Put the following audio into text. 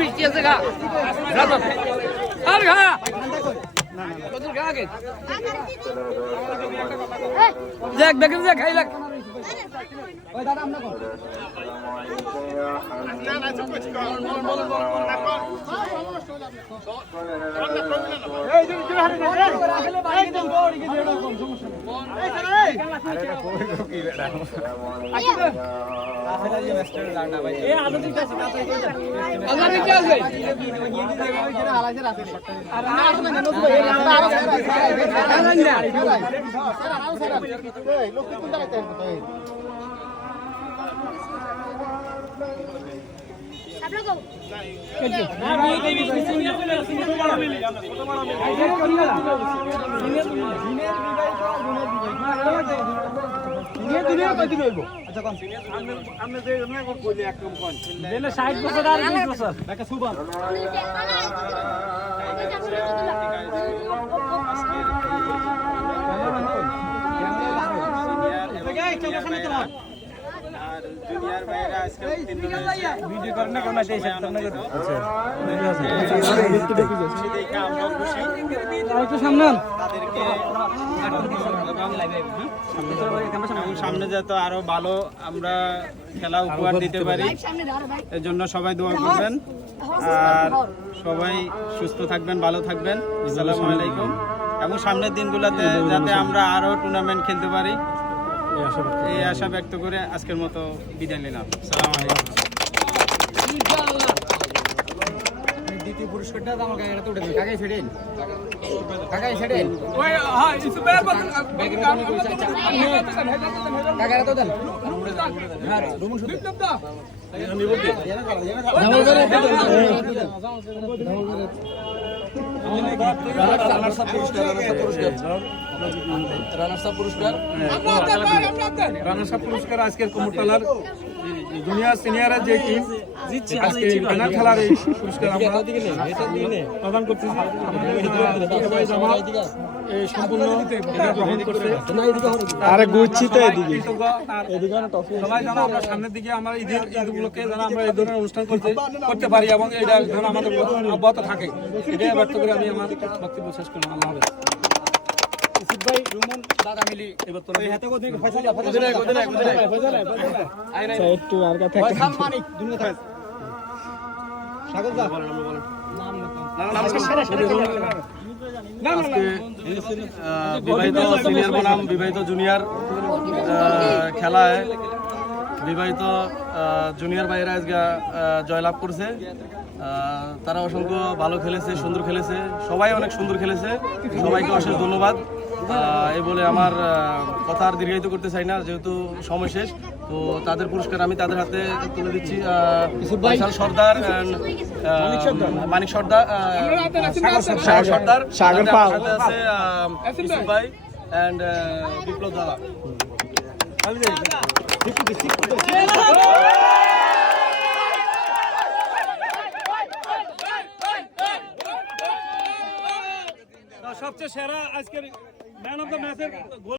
মিষ্টি আছে গা আর গা কত গা আগে দেখ দেখে দেখ খাই লাগ ওই দাদা আমরা কোন না না চুপ করছি বল এই যে হারে আসলে বাইরে দেন গোড়ি কি দেড় কম সমস্যা এই আরে এটা কই কি বেটা আসলে যে মাস্টার লানা ভাই এই আদতি কাছে না তাই কই আজারে কি আছে গিয়ে দিতে গেল যেটা হালাজের আছে আর না আসলে না নতুন এই নামটা আরো জানেন না স্যার আরো স্যার এই লোক কি কোনটা লাইতে হবে सब लोग জুনিয়র ভাইরা আজকে ভিডিও করে না কেমন আছে সামনে আচ্ছা দেখে আমরা খুশি একটু সামনে তাদেরকে এবং সামনে যত আরো ভালো আমরা খেলা উপহার দিতে পারি এর জন্য সবাই দোয়া করবেন আর সবাই সুস্থ থাকবেন ভালো থাকবেন আসসালামু আলাইকুম এবং সামনের দিনগুলোতে যাতে আমরা আরো টুর্নামেন্ট খেলতে পারি এই আশা ব্যক্ত করে আজকের মতো বিদায় নিলাম। আসসালামু আলাইকুম। দ্বিতীয় পুরস্কারটা আমার কাছে উঠে দেন কাকাই ছেড়েন কাকাই ছেড়েন ওই হ্যাঁ সুপার কাকারা তো দেন হ্যাঁ রুমন শুধু পুরস্কার আজকের কুমোরটলার জুনিয়র সিনিয়রের যে টিম আজকে ফাইনাল খেলার এই পুরস্কার আমরা প্রদান করতেছি সম্পূর্ণ গ্রহণ করছে সবাই যেন আমরা সামনের দিকে আমরা ঈদগুলোকে যেন আমরা এই ধরনের অনুষ্ঠান করতে পারি এবং এটা যেন আমাদের অব্যাহত থাকে এটাই ব্যক্ত করে আমি আমার বক্তব্য শেষ করলাম। আল্লাহ হাফেজ। ভাই রুমন দাদা মিলি এবার তোর এই হাতে কোদিন ফয়সাল একটু আর কথা থাকে সম্মানিত দুনিয়া থাকে স্বাগত দা বিবাহিত সিনিয়র বনাম বিবাহিত জুনিয়র খেলায় বিবাহিত জুনিয়র ভাইরা আজকে জয়লাভ করছে। তারা অসংখ্য ভালো খেলেছে, সুন্দর খেলেছে, সবাই অনেক সুন্দর খেলেছে। সবাইকে অশেষ ধন্যবাদ। এই বলে আমার কথা আর দীর্ঘায়িত করতে চাই না, যেহেতু সময় শেষ। তো তাদের পুরস্কার আমি তাদের হাতে তুলে দিচ্ছি। বিশাল সর্দার, মানিক সর্দার, সর্দার, সাথে আছে ইসুফ ভাই অ্যান্ড বিপ্লব দাদা। সবচেয়ে সেরা আজকের ম্যান অফ দ্য ম্যাচের